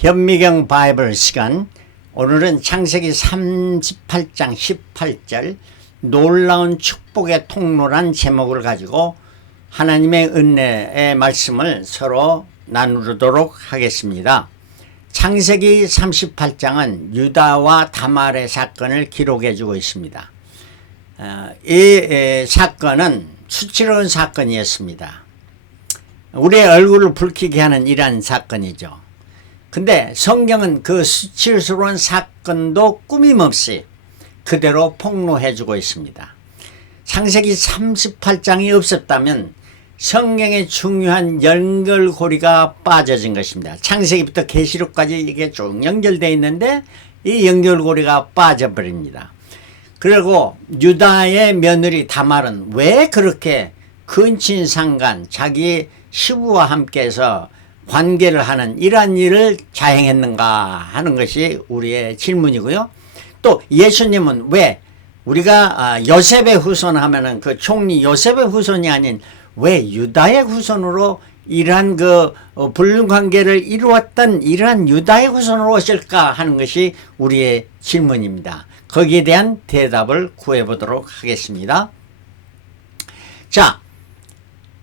현미경 바이블 시간. 오늘은 창세기 38장 18절 놀라운 축복의 통로란 제목을 가지고 하나님의 은혜의 말씀을 서로 나누도록 하겠습니다. 창세기 38장은 유다와 다말의 사건을 기록해 주고 있습니다. 이 사건은 수치로운 사건이었습니다. 우리의 얼굴을 붉히게 하는 이러한 사건이죠. 근데 성경은 그 수치스러운 사건도 꾸밈없이 그대로 폭로해 주고 있습니다. 창세기 38장이 없었다면 성경의 중요한 연결고리가 빠져진 것입니다. 창세기부터 계시록까지 이게 쭉 연결되어 있는데 이 연결고리가 빠져버립니다. 그리고 유다의 며느리 다말은 왜 그렇게 근친상간 자기 시부와 함께해서 관계를 하는 이러한 일을 자행했는가 하는 것이 우리의 질문이고요. 또 예수님은 왜 우리가 요셉의 후손 하면은 그 총리 요셉의 후손이 아닌 왜 유다의 후손으로 이러한 그 불륜관계를 이루었던 이러한 유다의 후손으로 오실까 하는 것이 우리의 질문입니다. 거기에 대한 대답을 구해보도록 하겠습니다. 자,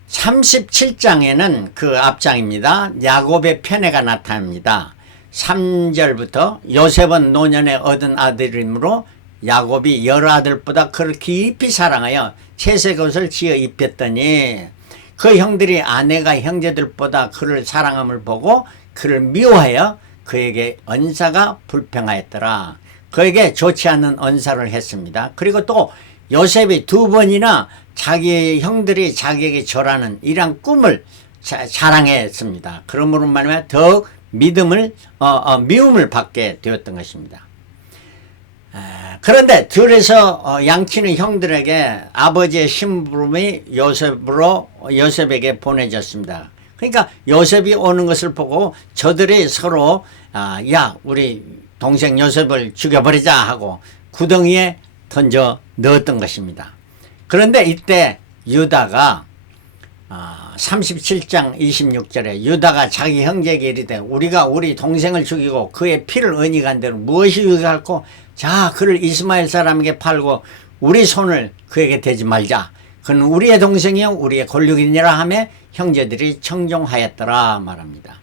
37장에는 그 앞장입니다. 야곱의 편애가 나타납니다. 3절부터 요셉은 노년에 얻은 아들이므로 야곱이 여러 아들보다 그를 깊이 사랑하여 채색 옷을 지어 입혔더니 그 형들이 아내가 형제들보다 그를 사랑함을 보고 그를 미워하여 그에게 언사가 불평하였더라. 그에게 좋지 않은 언사를 했습니다. 그리고 또 요셉이 두 번이나 자기 형들이 자기에게 절하는 이러한 꿈을 자랑했습니다. 그러므로 말하면 더욱 미움을 받게 되었던 것입니다. 그런데 들에서 양치는 형들에게 아버지의 심부름이 요셉에게 보내졌습니다. 그러니까 요셉이 오는 것을 보고 저들이 서로 야 우리 동생 요셉을 죽여버리자 하고 구덩이에 던져 넣었던 것입니다. 그런데 이때 유다가 37장 26절에 유다가 자기 형제에게 이르되 우리가 우리 동생을 죽이고 그의 피를 은닉한 대로 무엇이 유익할꼬? 자 그를 이스마엘 사람에게 팔고 우리 손을 그에게 대지 말자. 그는 우리의 동생이요 우리의 권력이니라 하며 형제들이 청종하였더라 말합니다.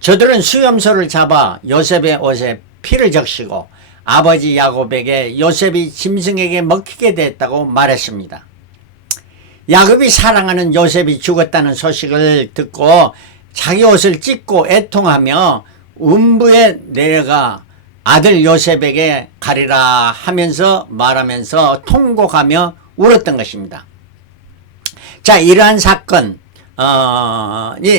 저들은 수염소를 잡아 요셉의 옷에 피를 적시고 아버지 야곱에게 요셉이 짐승에게 먹히게 됐다고 말했습니다. 야곱이 사랑하는 요셉이 죽었다는 소식을 듣고 자기 옷을 찢고 애통하며 음부에 내려가 아들 요셉에게 가리라 하면서 말하면서 통곡하며 울었던 것입니다. 자, 이러한 사건이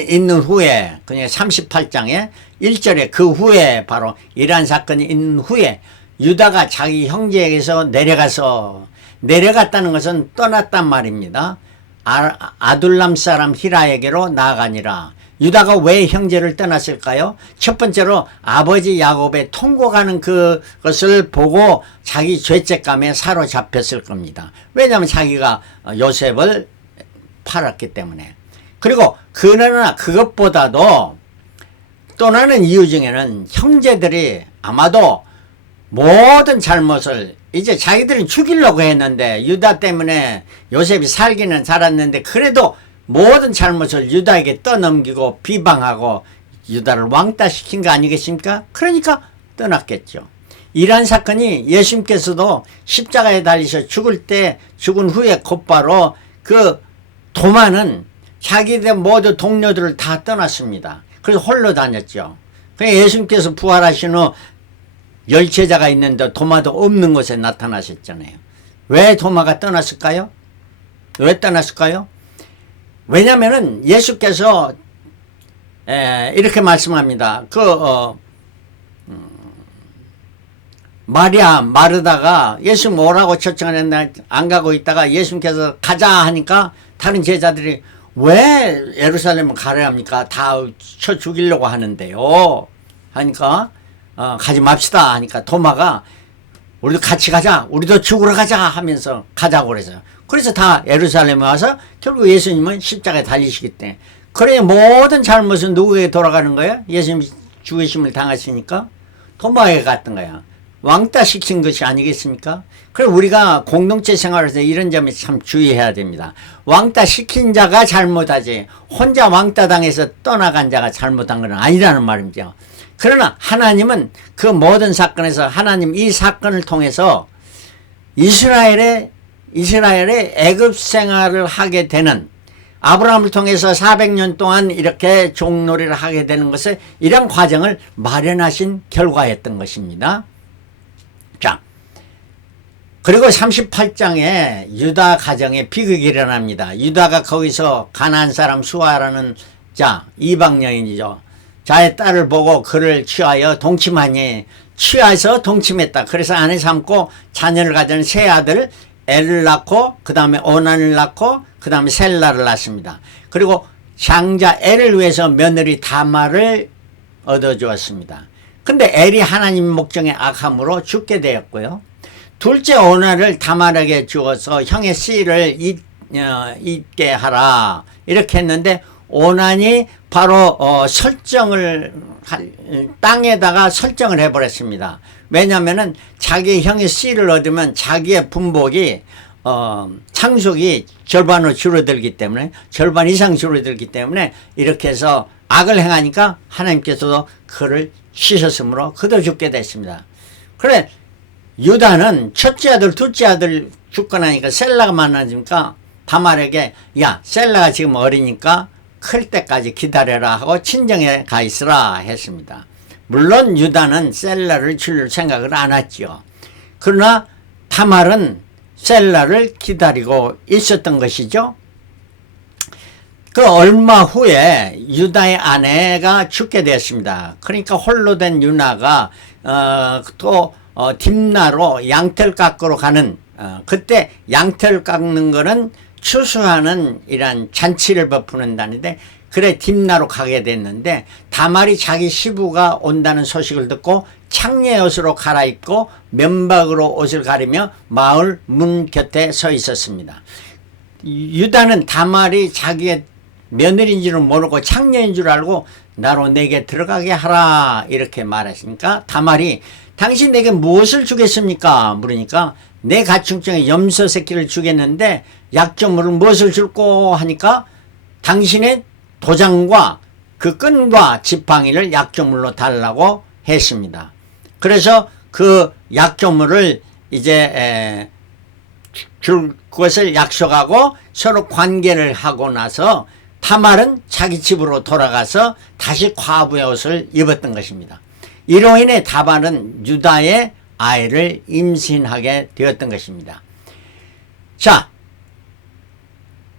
있는 후에 그냥 38장에 1절에 그 후에 바로 이러한 사건이 있는 후에 유다가 자기 형제에게서 내려갔다는 것은 떠났단 말입니다. 아둘람 사람 히라에게로 나아가니라. 유다가 왜 형제를 떠났을까요? 첫 번째로 아버지 야곱의 통곡하는 그것을 보고 자기 죄책감에 사로잡혔을 겁니다. 왜냐하면 자기가 요셉을 팔았기 때문에. 그리고 그러나 그것보다도 떠나는 이유 중에는 형제들이 아마도 모든 잘못을 이제 자기들은 죽이려고 했는데 유다 때문에 요셉이 살기는 살았는데 그래도 모든 잘못을 유다에게 떠넘기고 비방하고 유다를 왕따시킨 거 아니겠습니까? 그러니까 떠났겠죠. 이러한 사건이 예수님께서도 십자가에 달리셔 죽은 후에 곧바로 그 도마는 자기들 모두 동료들을 다 떠났습니다. 그래서 홀로 다녔죠. 그래서 예수님께서 부활하신 후 열제자가 있는데 도마도 없는 곳에 나타나셨잖아요. 왜 도마가 떠났을까요? 왜 떠났을까요? 왜냐면은 예수께서 이렇게 말씀합니다. 마르다가 예수님 오라고 초청했는데 안 가고 있다가 예수님께서 가자 하니까 다른 제자들이 왜 예루살렘을 가려 합니까? 다 쳐 죽이려고 하는데요. 하니까 가지 맙시다 하니까 도마가 우리도 같이 가자, 우리도 죽으러 가자 하면서 가자고 그래서요. 그래서 다 예루살렘에 와서 결국 예수님은 십자가에 달리시기 때문에. 그래 모든 잘못은 누구에게 돌아가는 거예요? 예수님이 죽으심을 당했으니까 도마에 갔던 거야. 왕따 시킨 것이 아니겠습니까? 그래서 우리가 공동체 생활에서 이런 점에 참 주의해야 됩니다. 왕따 시킨 자가 잘못하지 혼자 왕따 당해서 떠나간 자가 잘못한 건 아니라는 말이죠. 그러나 하나님은 그 모든 사건에서 하나님 이 사건을 통해서 이스라엘의 애굽 생활을 하게 되는 아브라함을 통해서 400년 동안 이렇게 종놀이를 하게 되는 것을 이런 과정을 마련하신 결과였던 것입니다. 자, 그리고 38장에 유다 가정에 비극이 일어납니다. 유다가 거기서 가나안 사람 수아라는 자 이방 여인이죠. 자의 딸을 보고 그를 취하여 동침하니 취해서 동침했다. 그래서 아내 삼고 자녀를 가진 세 아들 엘을 낳고 그 다음에 오난을 낳고 그 다음에 셀라를 낳습니다. 그리고 장자 엘을 위해서 며느리 다말을 얻어주었습니다. 근데 엘이 하나님 목정에 악함으로 죽게 되었고요. 둘째 오난을 다말에게 주어서 형의 씨를 잇게 하라 이렇게 했는데 오난이 바로 땅에다가 설정을 해버렸습니다. 왜냐하면은 자기 형의 씨를 얻으면 자기의 분복이 창속이 절반으로 줄어들기 때문에 절반 이상 줄어들기 때문에 이렇게 해서 악을 행하니까 하나님께서도 그를 치셨으므로 그도 죽게 됐습니다. 그래 유다는 첫째 아들 둘째 아들 죽고 나니까 셀라가 만나니까 다말에게 야 셀라가 지금 어리니까 클 때까지 기다려라 하고 친정에 가 있으라 했습니다. 물론 유다는 셀라를 줄 생각을 안 했죠. 그러나 다말은 셀라를 기다리고 있었던 것이죠. 그 얼마 후에 유다의 아내가 죽게 되었습니다. 그러니까 홀로 된 유나가 딥나로 양털 깎으러 가는 그때 양털 깎는 거는 추수하는 이런 잔치를 베푸는다는데 그래 딥나로 가게 됐는데 다말이 자기 시부가 온다는 소식을 듣고 창녀 옷으로 갈아입고 면박으로 옷을 가리며 마을 문 곁에 서 있었습니다. 유다는 다말이 자기의 며느리인 줄은 모르고 창녀인 줄 알고 나로 내게 들어가게 하라 이렇게 말했으니까 다말이 당신 내게 무엇을 주겠습니까? 물으니까 내 가축 중에 염소 새끼를 주겠는데 약점으로 무엇을 줄고 하니까 당신의 도장과 그 끈과 지팡이를 약조물로 달라고 했습니다. 그래서 그 약조물을 이제 줄 것을 약속하고 서로 관계를 하고 나서 다말은 자기 집으로 돌아가서 다시 과부의 옷을 입었던 것입니다. 이로 인해 다말은 유다의 아이를 임신하게 되었던 것입니다. 자,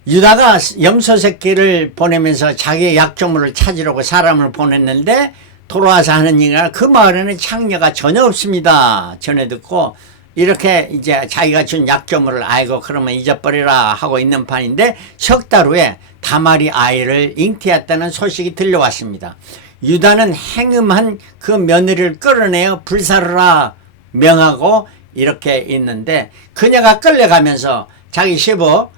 유다가 염소 새끼를 보내면서 자기의 약조물을 찾으려고 사람을 보냈는데 돌아와서 하는 얘기가 그 마을에는 창녀가 전혀 없습니다. 전해 듣고 이렇게 이제 자기가 준 약조물을 아이고 그러면 잊어버리라 하고 있는 판인데 석 달 후에 다말이 아이를 잉태했다는 소식이 들려왔습니다. 유다는 행음한 그 며느리를 끌어내어 불사르라 명하고 이렇게 있는데 그녀가 끌려가면서 자기 시부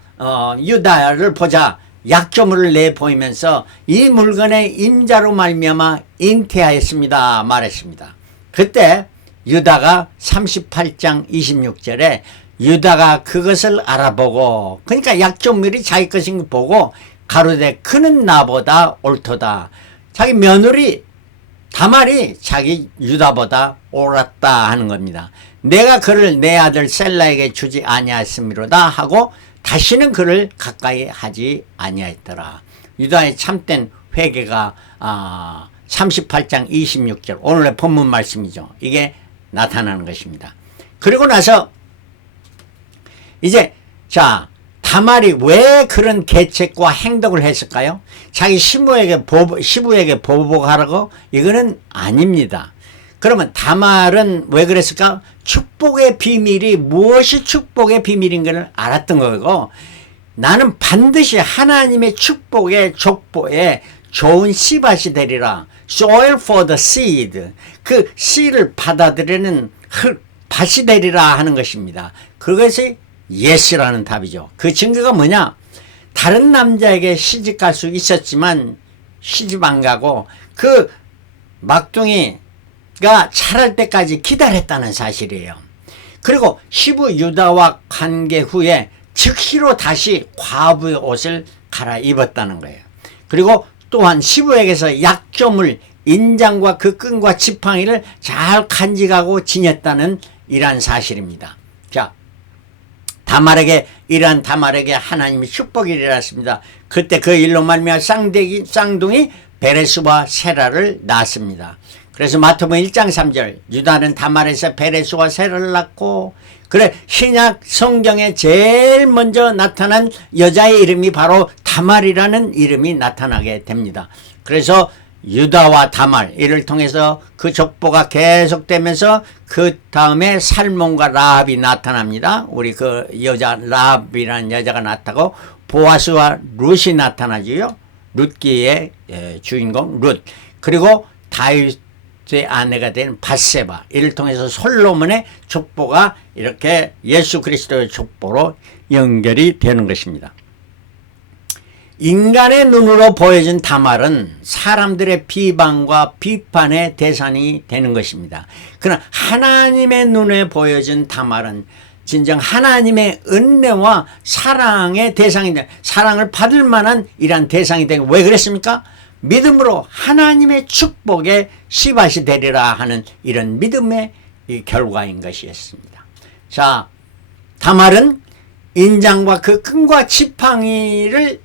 유다를 보자 약조물을 내보이면서 이 물건의 임자로 말미암아 잉태하였습니다 말했습니다. 그때 유다가 38장 26절에 유다가 그것을 알아보고 그러니까 약조물이 자기 것인 거 보고 가로되 그는 나보다 옳도다. 자기 며느리 다말이 자기 유다보다 옳았다 하는 겁니다. 내가 그를 내 아들 셀라에게 주지 아니하였음이로다 하고 다시는 그를 가까이 하지 아니하였더라. 유다의 참된 회개가 38장 26절 오늘의 본문 말씀이죠. 이게 나타나는 것입니다. 그리고 나서 이제 자 다말이 왜 그런 계책과 행동을 했을까요? 자기 시부에게 보복하라고? 이거는 아닙니다. 그러면 다말은 왜 그랬을까? 축복의 비밀이 무엇이 축복의 비밀인 걸 알았던 거고 나는 반드시 하나님의 축복의 족보에 좋은 씨밭이 되리라. soil for the seed. 그 씨를 받아들이는 밭이 되리라 하는 것입니다. 그것이 예스라는 답이죠. 그 증거가 뭐냐? 다른 남자에게 시집갈 수 있었지만 시집 안 가고 그 막둥이가 자랄 때까지 기다렸다는 사실이에요. 그리고 시부 유다와 관계 후에 즉시로 다시 과부의 옷을 갈아입었다는 거예요. 그리고 또한 시부에게서 약조물 인장과 그 끈과 지팡이를 잘 간직하고 지녔다는 이러한 사실입니다. 자, 이러한 다말에게 하나님이 축복이 일어났습니다. 그때 그 일로 말미암아 쌍둥이 베레스와 세라를 낳았습니다. 그래서 마태복음 1장 3절 유다는 다말에서 베레스와 세라를 낳고, 그래 신약 성경에 제일 먼저 나타난 여자의 이름이 바로 다말이라는 이름이 나타나게 됩니다. 그래서 유다와 다말 이를 통해서 그 족보가 계속되면서 그 다음에 살몬과 라합이 나타납니다. 우리 그 여자 라합이라는 여자가 나타나고 보아스와 룻이 나타나지요. 룻기의 주인공 룻, 그리고 다윗의 아내가 된 밧세바 이를 통해서 솔로몬의 족보가 이렇게 예수 그리스도의 족보로 연결이 되는 것입니다. 인간의 눈으로 보여진 다말은 사람들의 비방과 비판의 대상이 되는 것입니다. 그러나 하나님의 눈에 보여진 다말은 진정 하나님의 은혜와 사랑의 대상이 돼, 사랑을 받을 만한 이러한 대상이 되고, 왜 그랬습니까? 믿음으로 하나님의 축복에 씨앗이 되리라 하는 이런 믿음의 결과인 것이었습니다. 자, 다말은 인장과 그 끈과 지팡이를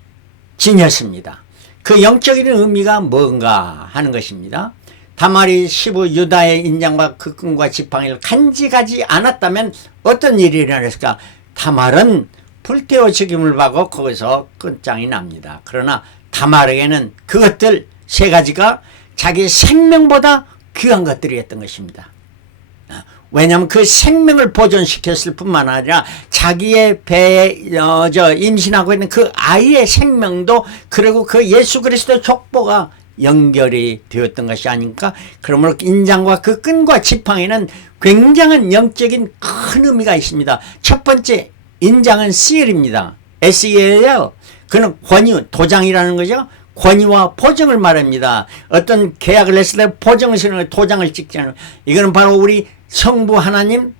지녔습니다. 그 영적인 의미가 뭔가 하는 것입니다. 다말이 시부 유다의 인장과 그 끈과 지팡이를 간직하지 않았다면 어떤 일이 일어났을까? 다말은 불태워 죽임을 받고 거기서 끝장이 납니다. 그러나 다말에게는 그것들 세 가지가 자기 생명보다 귀한 것들이었던 것입니다. 왜냐하면 그 생명을 보존시켰을 뿐만 아니라 자기의 배에 임신하고 있는 그 아이의 생명도, 그리고 그 예수 그리스도 족보가 연결이 되었던 것이 아닌가. 그러므로 인장과 그 끈과 지팡이는 굉장한 영적인 큰 의미가 있습니다. 첫 번째, 인장은 seal입니다. S-E-A-L. 그는 권위, 도장이라는 거죠. 권위와 보증을 말합니다. 어떤 계약을 했을 때 보증을 쓰는 도장을 찍지 않아요. 이거는 바로 우리 성부 하나님,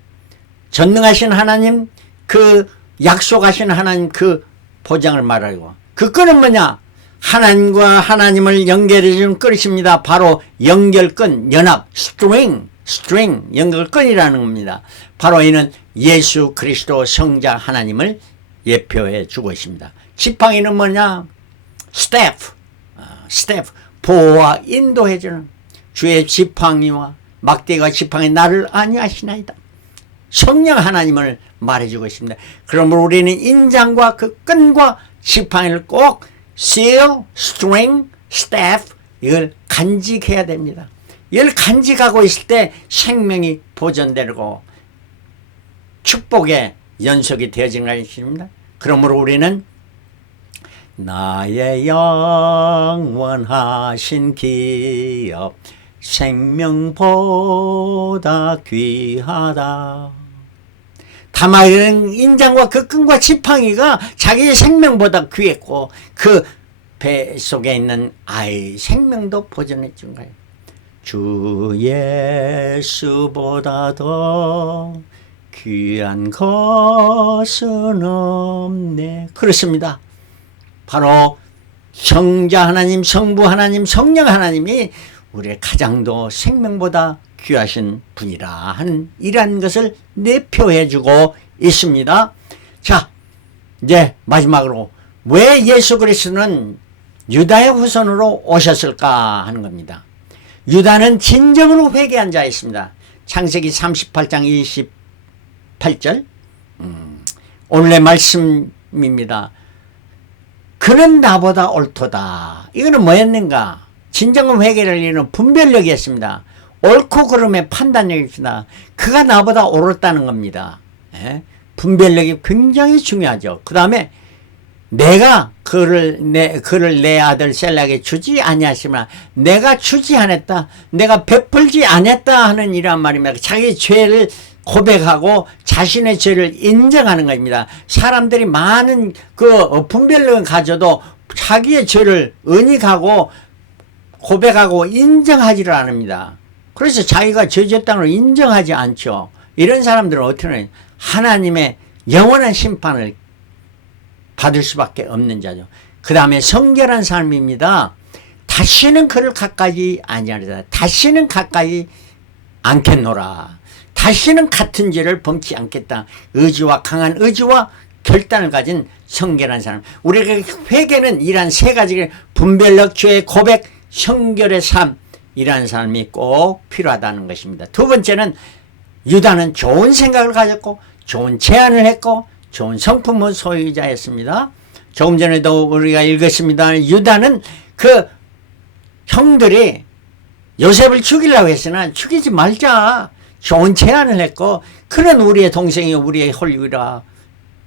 전능하신 하나님, 그 약속하신 하나님 그 보장을 말하고, 그 끈은 뭐냐? 하나님과 하나님을 연결해 주는 끈입니다. 바로 연결끈, 연합, string, 연결끈이라는 겁니다. 바로 이는 예수 그리스도 성자 하나님을 예표해 주고 있습니다. 지팡이는 뭐냐? staff, 보호와 인도해 주는 주의 지팡이와 막대기와 지팡이 나를 아니하시나이다. 성령 하나님을 말해주고 있습니다. 그러므로 우리는 인장과 그 끈과 지팡이를 꼭 seal, string, staff 이걸 간직해야 됩니다. 이걸 간직하고 있을 때 생명이 보존되고 축복의 연속이 되어지는 것입니다. 그러므로 우리는 나의 영원하신 기업 생명보다 귀하다. 다말은 인장과 그 끈과 지팡이가 자기의 생명보다 귀했고 그 배 속에 있는 아이 생명도 보존해 준 거예요. 주 예수보다 더 귀한 것은 없네. 그렇습니다. 바로 성자 하나님, 성부 하나님, 성령 하나님이 우리의 가장도 생명보다 귀하신 분이라 하는 이러한 것을 내표해 주고 있습니다. 자, 이제 마지막으로 왜 예수 그리스도는 유다의 후손으로 오셨을까 하는 겁니다. 유다는 진정으로 회개한 자였습니다. 창세기 38장 28절 오늘의 말씀입니다. 그는 나보다 옳도다. 이거는 뭐였는가? 진정한 회개를 이루는 분별력이었습니다. 옳고 그름의 판단력입니다. 그가 나보다 옳았다는 겁니다. 예? 분별력이 굉장히 중요하죠. 그 다음에 내가 그를 내 아들 셀락에 주지 아니하시면 내가 주지 않았다, 내가 베풀지 않았다 하는 이란 말입니다. 자기 죄를 고백하고 자신의 죄를 인정하는 겁니다. 사람들이 많은 그 분별력을 가져도 자기의 죄를 은닉하고 고백하고 인정하지를 않습니다. 그래서 자기가 저지했다는 걸 인정하지 않죠. 이런 사람들은 어떻게 하냐. 하나님의 영원한 심판을 받을 수밖에 없는 자죠. 그 다음에 성결한 삶입니다. 다시는 그를 가까이 아니하리라. 다시는 가까이 않겠노라. 다시는 같은 죄를 범치 않겠다. 의지와 강한 의지와 결단을 가진 성결한 사람. 우리에게 회개는 이러한 세 가지 분별력, 죄의 고백, 성결의 삶, 이러한 삶이 꼭 필요하다는 것입니다. 두 번째는 유다는 좋은 생각을 가졌고 좋은 제안을 했고 좋은 성품의 소유자였습니다. 조금 전에도 우리가 읽었습니다. 유다는 그 형들이 요셉을 죽이려고 했으나 죽이지 말자. 좋은 제안을 했고 그는 우리의 동생이 우리의 홀리라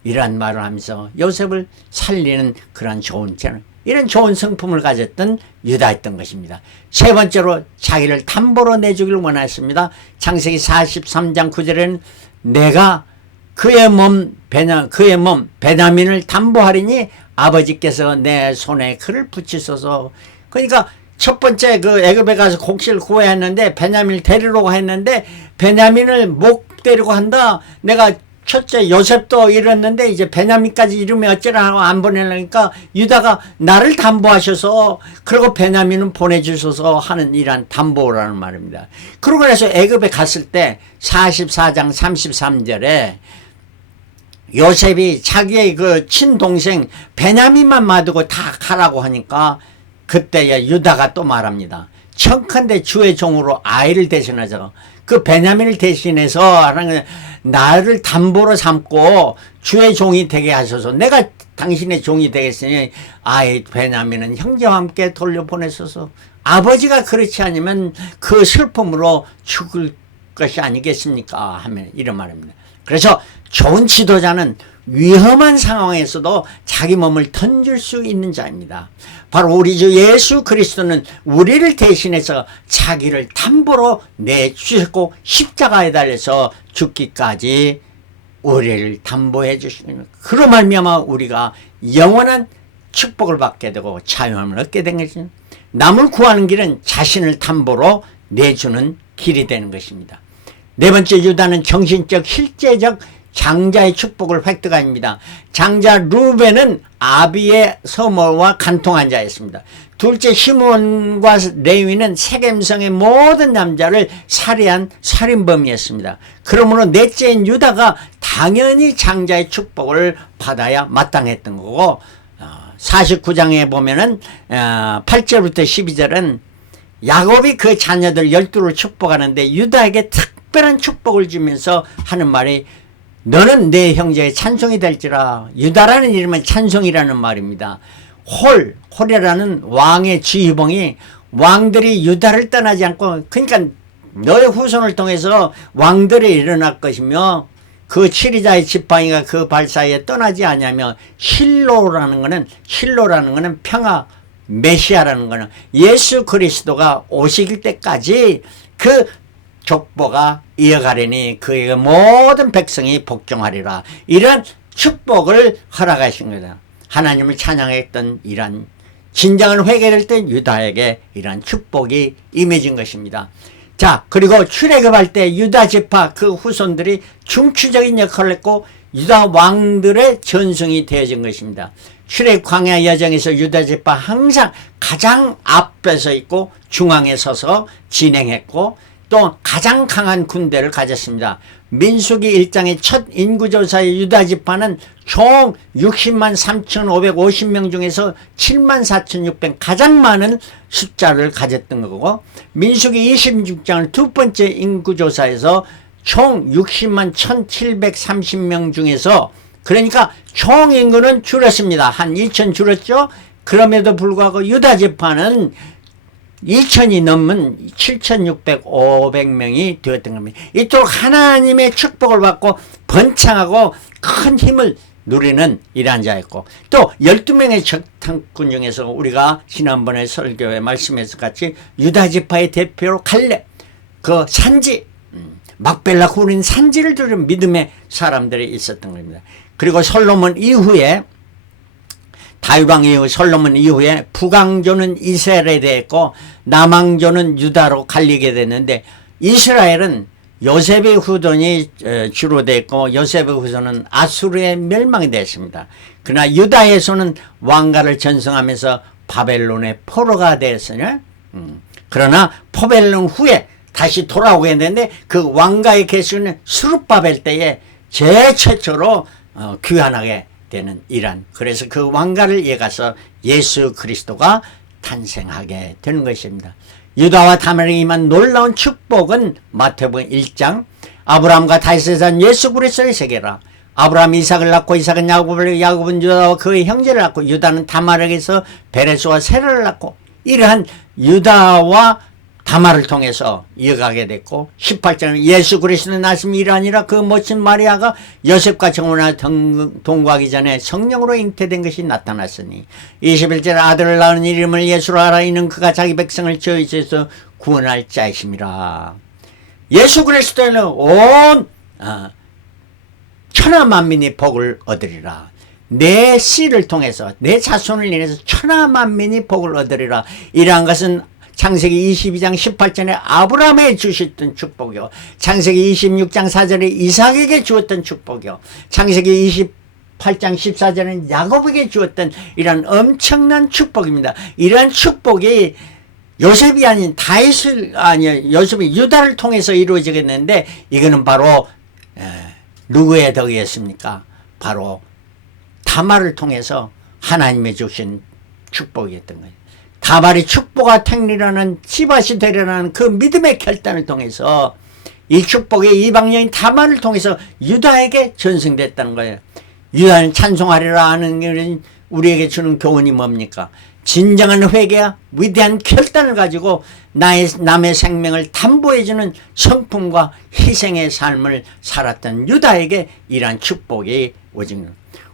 이란 말을 하면서 요셉을 살리는 그런 좋은 제안, 이런 좋은 성품을 가졌던 유다였던 것입니다. 세 번째로 자기를 담보로 내주기를 원했습니다. 창세기 43장 9절에는 내가 그의 몸 베냐민을 담보하리니 아버지께서 내 손에 그를 붙이소서. 그러니까 첫 번째 그 애굽에 가서 곡식을 구해야 했는데 베냐민을 데리러 했는데 베냐민을 못 데리고 한다. 내가 첫째 요셉도 이랬는데 이제 베냐민까지 이름이 어쩌라 하고 안 보내려니까 유다가 나를 담보하셔서 그리고 베냐민은 보내주셔서 하는 이란 담보라는 말입니다. 그러고 나서 애굽에 갔을 때 44장 33절에 요셉이 자기의 그 친동생 베냐민만 놔두고 다 가라고 하니까 그때 유다가 또 말합니다. 청컨대 주의 종으로 아이를 대신하자. 그 베냐민을 대신해서 하는 나를 담보로 삼고 주의 종이 되게 하셔서 내가 당신의 종이 되겠으니 아이 베냐민은 형제와 함께 돌려보내소서. 아버지가 그렇지 않으면 그 슬픔으로 죽을 것이 아니겠습니까 하면 이런 말입니다. 그래서 좋은 지도자는 위험한 상황에서도 자기 몸을 던질 수 있는 자입니다. 바로 우리 주 예수 그리스도는 우리를 대신해서 자기를 담보로 내주셨고 십자가에 달려서 죽기까지 우리를 담보해 주시는, 그로 말미암아 우리가 영원한 축복을 받게 되고 자유함을 얻게 된 것입니다. 남을 구하는 길은 자신을 담보로 내주는 길이 되는 것입니다. 네 번째, 유다는 정신적 실제적 장자의 축복을 획득합니다. 장자 루벤은 아비의 서모와 간통한 자였습니다. 둘째 시몬과 레위는 세겜성의 모든 남자를 살해한 살인범이었습니다. 그러므로 넷째인 유다가 당연히 장자의 축복을 받아야 마땅했던 거고, 49장에 보면은 8절부터 12절은 야곱이 그 자녀들 12를 축복하는데 유다에게 특별한 축복을 주면서 하는 말이 너는 내 형제의 찬송이 될지라. 유다라는 이름은 찬송이라는 말입니다. 홀이라는 왕의 지휘봉이 왕들이 유다를 떠나지 않고, 그러니까 너의 후손을 통해서 왕들이 일어날 것이며 그 치리자의 지팡이가 그 발사에 떠나지 않으며 실로라는 거는 평화, 메시아라는 거는 예수 그리스도가 오시길 때까지 그 족보가 이어가려니 그의 모든 백성이 복종하리라. 이런 축복을 허락하신 거다. 하나님을 찬양했던 이런 진정한 회개될 때 유다에게 이런 축복이 임해진 것입니다. 자, 그리고 출애굽할 때 유다 지파 그 후손들이 중추적인 역할을 했고 유다 왕들의 전승이 되어진 것입니다. 출애굽 광야 여정에서 유다 지파 항상 가장 앞에 서 있고 중앙에 서서 진행했고 또 가장 강한 군대를 가졌습니다. 민수기 1장의 첫 인구조사의 유다 지파는 총 60만 3,550명 중에서 7만 4,600 가장 많은 숫자를 가졌던 거고, 민수기 26장을 두 번째 인구조사에서 총 60만 1,730명 중에서, 그러니까 총 인구는 줄었습니다. 한 2,000 줄었죠. 그럼에도 불구하고 유다 지파는 2,000이 넘은 7,600~500명이 되었던 겁니다. 이토록 하나님의 축복을 받고 번창하고 큰 힘을 누리는 이러한 자였고, 또 12명의 적탕꾼 중에서 우리가 지난번에 설교에 말씀해서 같이 유다 지파의 대표로 갈렙, 그 산지, 막벨라 후린 산지를 두른 믿음의 사람들이 있었던 겁니다. 그리고 솔로몬 이후에 다윗왕 이후 솔로몬 이후에 북왕조는 이스라엘에 대했고 남왕조는 유다로 갈리게 됐는데 이스라엘은 요셉의 후손이 주로 됐고 요셉의 후손은 아수르의 멸망이 됐습니다. 그러나 유다에서는 왕가를 전승하면서 바벨론의 포로가 됐으냐. 그러나 포벨론 후에 다시 돌아오게 됐는데 그 왕가의 개수는 수룹바벨 때에 최초로 귀환하게 되는 이란, 그래서 그 왕가를 이어가서 예수 그리스도가 탄생하게 되는 것입니다. 유다와 다말에게 임한 놀라운 축복은 마태복음 1장 아브라함과 다윗의 산 예수 그리스도의 세계라. 아브라함이 이삭을 낳고 이삭은 야곱을, 야곱은 유다와 그의 형제를 낳고 유다는 다말에게서 베레스와 세라를 낳고, 이러한 유다와 다말을 통해서 이어가게 됐고 18절은 예수 그리스도의 나심이 이러하니라. 그 멋진 마리아가 요셉과 정혼하여 동거하기 전에 성령으로 잉태된 것이 나타났으니 21절 아들을 낳은 이름을 예수로 하라. 이는 그가 자기 백성을 저희에서 구원할 자이심이라. 예수 그리스도는 온 천하 만민이 복을 얻으리라. 내 씨를 통해서 내 자손을 인해서 천하 만민이 복을 얻으리라. 이러한 것은 창세기 22장 18절에 아브라함에 주셨던 축복이요, 창세기 26장 4절에 이삭에게 주었던 축복이요, 창세기 28장 14절에는 야곱에게 주었던 이런 엄청난 축복입니다. 이런 축복이 요셉이 아닌 요셉이 유다를 통해서 이루어지겠는데, 이거는 바로 누구의 덕이었습니까? 바로 다말을 통해서 하나님의 주신 축복이었던 거예요. 다말이 축복과 택리라는 씨밭이 되려는 그 믿음의 결단을 통해서 이 축복의 이방여인 다말을 통해서 유다에게 전승됐다는 거예요. 유다는 찬송하리라 하는 게 우리에게 주는 교훈이 뭡니까? 진정한 회개와 위대한 결단을 가지고 남의 생명을 담보해주는 성품과 희생의 삶을 살았던 유다에게 이러한 축복이 오직,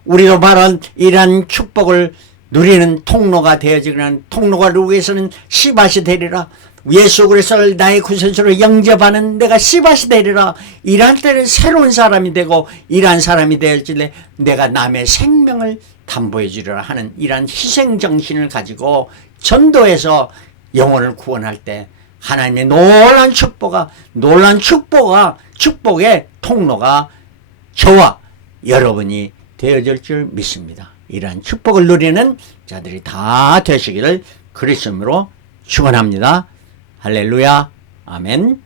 우리도 바로 이러한 축복을 누리는 통로가 되어지는, 통로가 누리기 위해서는 씨밭이 되리라. 예수 그리스도를 나의 구세주로 영접하는 내가 씨밭이 되리라. 이러한 때는 새로운 사람이 되고 이러한 사람이 되었길래 내가 남의 생명을 담보해 주리라 하는 이러한 희생정신을 가지고 전도해서 영혼을 구원할 때 하나님의 놀라운 축복의 통로가 저와 여러분이 되어질 줄 믿습니다. 이러한 축복을 누리는 자들이 다 되시기를 그리스도로 축원합니다. 할렐루야. 아멘.